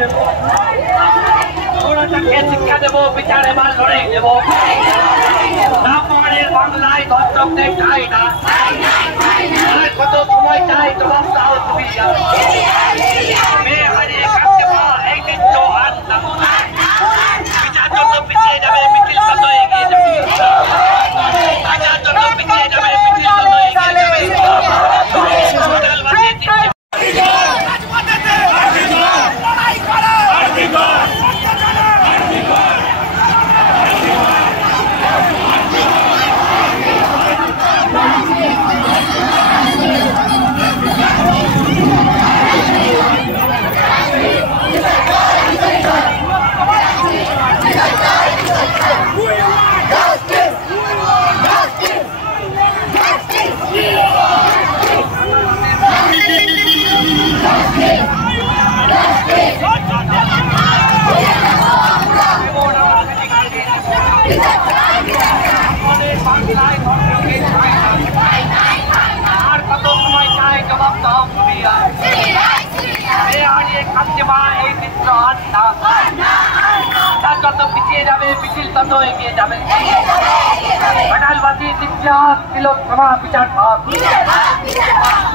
দেবো ওরাটাকে শিক্ষা দেবো বিচারে বার লড়াই দেবো রামমোহনের বাংলায় দর্শকদের চাই না কত সময় চাই তোমার তাও তুমি মেয়ে হারিয়ে কাটতে পার এই নিত্য আর না বিচার জন্য পিছিয়ে যাবে মিছিল তত এগিয়ে যাবে বাজার জন্য পিছিয়ে যাবে মিছিল তত এগিয়ে যাবে আর কত সময় চাই জবাব দাও তুমি এই চিত্র আর না তার যত পিছিয়ে যাবে মিছিল তত এগিয়ে যাবে ঘাটালবাসীর ইতিহাস ছিল ক্ষমা বিচার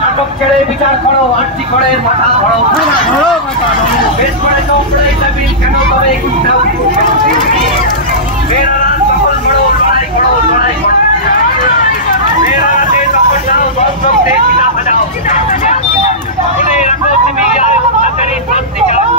নাটক ছেড়ে বিচার করো আর্থি করে মাথা ধরো বেশ করে চৌপড়ে জমিন কেন তবে মেয়েরা সকল বড় লড়াই করো লড়াই করো মেয়েরা তখন যাও দর্শকদের পিতা বাজাও মনে রাখো তুমি যাও আকারে শান্তি চাও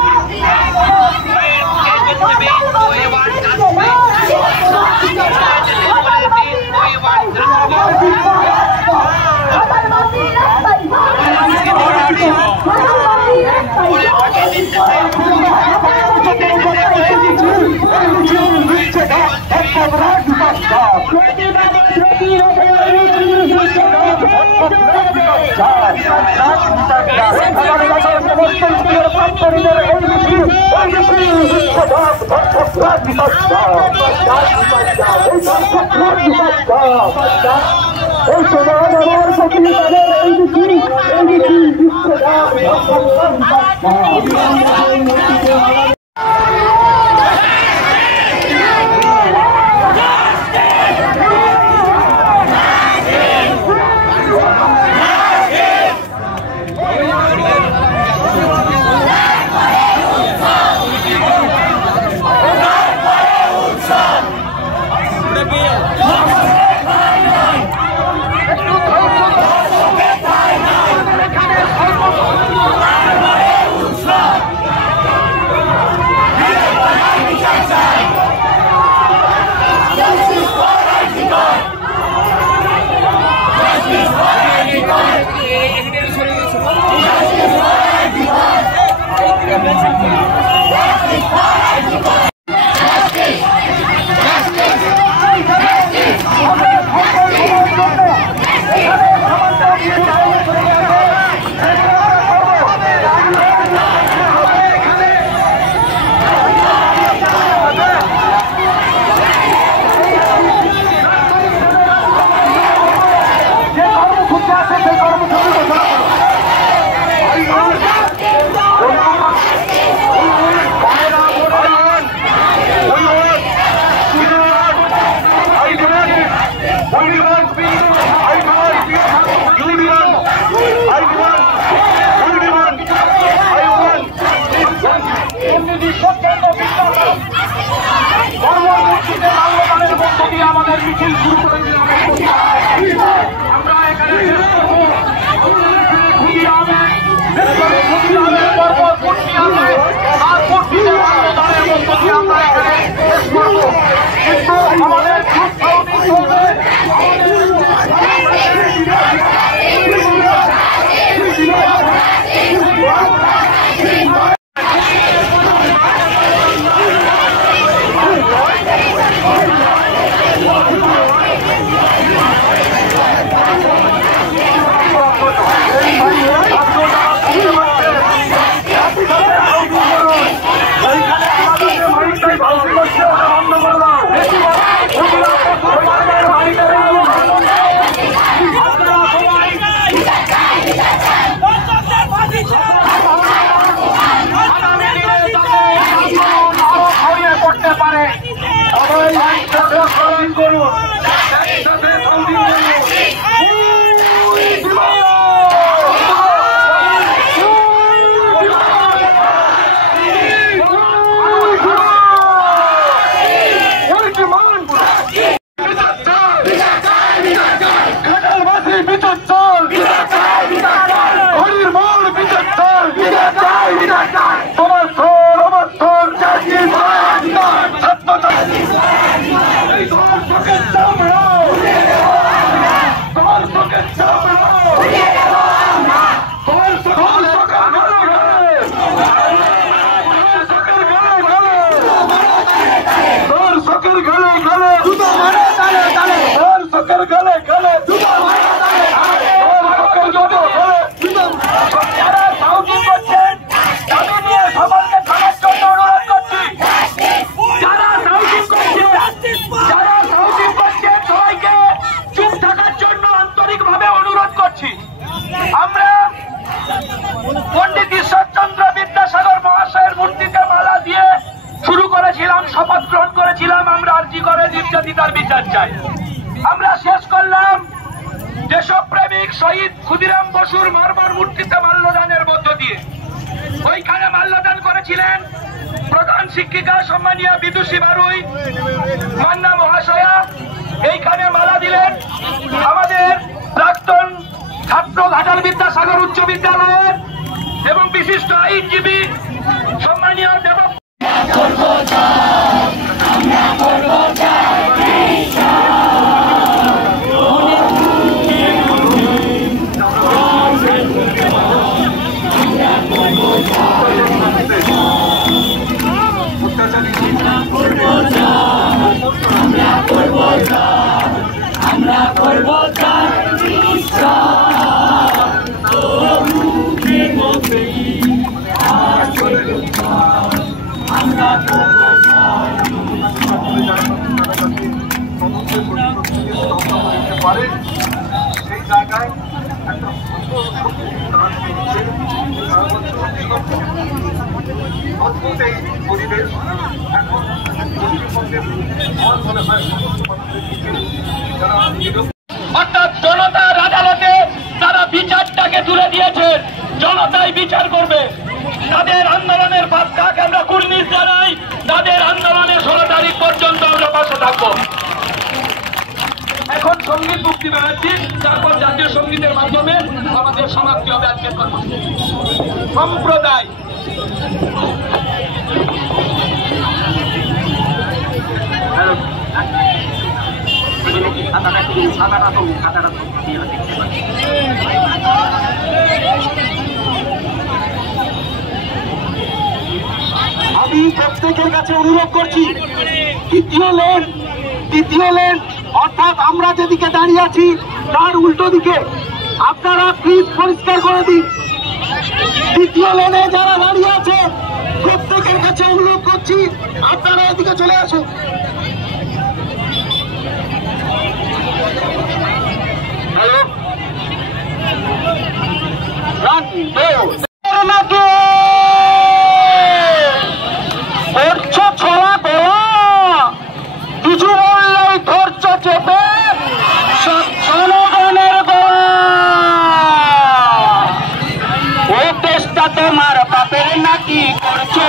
করুন, একসাথে তৌহিদ করুন। আমরা পণ্ডিত ঈশ্বরচন্দ্র বিদ্যাসাগর মহাশয়ের মূর্তিতে মালা দিয়ে শুরু করেছিলাম, শপথ গ্রহণ করেছিলাম, আমরা আরজি করে নির্যাতিতার বিচার চাই। আমরা শেষ করলাম দেশপ্রেমিক শহীদ ক্ষুদিরাম বসুর মর্মর মূর্তিতে মাল্যদানের মধ্য দিয়ে। ওইখানে মাল্যদান করেছিলেন প্রধান শিক্ষিকা সম্মানীয় বিদুষী বারুই মান্না মহাশয়া। এইখানে মালা দিলেন আমাদের প্রাক্তন ছাত্র ঘাটাল বিদ্যাসাগর উচ্চ বিদ্যালয়ের এবং বিশিষ্ট আইনজীবী সম্মানীয় দেব। সেই জায়গায় একটা অদ্ভুত এই পরিবেশ এখন পশ্চিমবঙ্গের মনে হয় অর্থাৎ জনতার আদালতে তারা বিচারটাকে তুলে দিয়েছেন, জনতাই বিচার করবে। তাদের আন্দোলনের বার্তাকে আমরা কুর্নিশ জানাই, তাদের আন্দোলনের 16 তারিখ পর্যন্ত আমরা পাশে থাকবো। এখন সঙ্গীত মুক্তি বেড়াচ্ছি, তারপর জাতীয় সঙ্গীতের মাধ্যমে আমাদের সমাপ্তি হবে আজকের কর্মসূচি। সম্প্রদায় আমি প্রত্যেকের কাছে অনুরোধ করছি, দ্বিতীয় লেন অর্থাৎ আমরা যেদিকে দাঁড়িয়ে আছি তার উল্টো দিকে আপনারা প্লিজ পরিষ্কার করে দিন। দ্বিতীয় লেনে যারা দাঁড়িয়ে আছে প্রত্যেকের কাছে অনুরোধ করছি আপনারা এদিকে চলে আসুন। তোমার বাপের নাকি করছো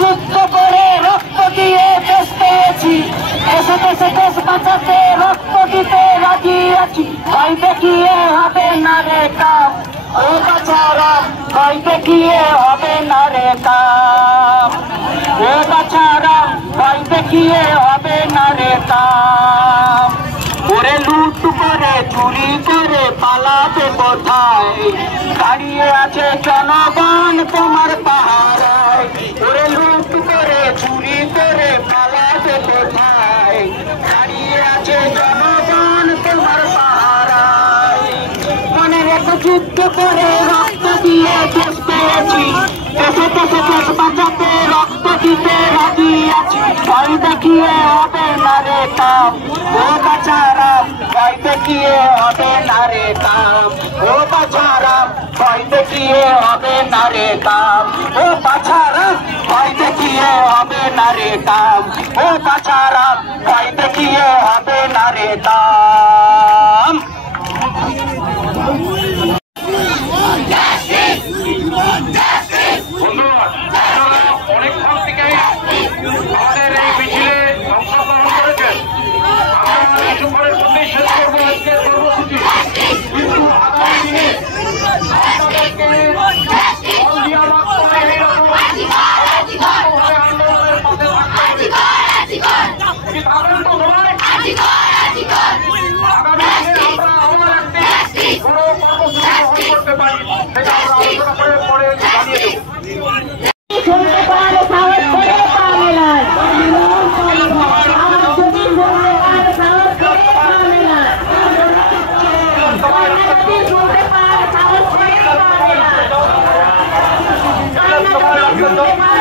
যুদ্ধ করে রক্ত দিয়ে দেশ পেয়েছি, দেশে দেশে দেশ বাঁচাতে রক্ত দিতে রাজি আছি। ভয় দেখিয়ে হবে না রে কাম, ও বাছারা ভয় দেখিয়ে হবে না রে কাম, ও বাছারা ভয় দেখিয়ে হবে না রে কাম। ওরে লুট করে চুরি করে পালাবে কোথায়, দাঁড়িয়ে আছে জনগণ তোমার পাহারায়। ওরে লুট করে চুরি করে পালাবে কোথায়, দাঁড়িয়ে আছে জনগণ তোমার পাহারায়। মনে রেখে যুদ্ধ করে রক্ত দিয়ে দেশ পেয়েছি, দেশে দেশে দেশ বাঁচাতে রক্ত দিতে রাজি আছি। ভয় দেখিয়ে হবে না রে কাম, ও বাছারা ভয় দেখিয়ে হবে না রে কাম, ও বাছারা ভয় দেখিয়ে হবে না রে কাম, ও বাছারা ভয় দেখিয়ে হবে রে কাম, ও বাছারা ভয় দেখিয়ে হবে না রে কাম। অনেকক্ষণ থেকে আমাদের এই মিছিলে অংশগ্রহণ করেছেন। আমরা কিছুক্ষণের মধ্যেই শেষ করবো আজকের কর্মসূচি, কিন্তু আগামী দিনে আপনাদেরকে আন্দোলনের পথে থাকতে হবে। থাকবেন তো সবাই? আগামী দিনে আমরা আবার একটি বড় কর্মসূচি গ্রহণ করতে পারি, সেটা আমরা আলোচনা করে পরে জানিয়ে দেব। Come on,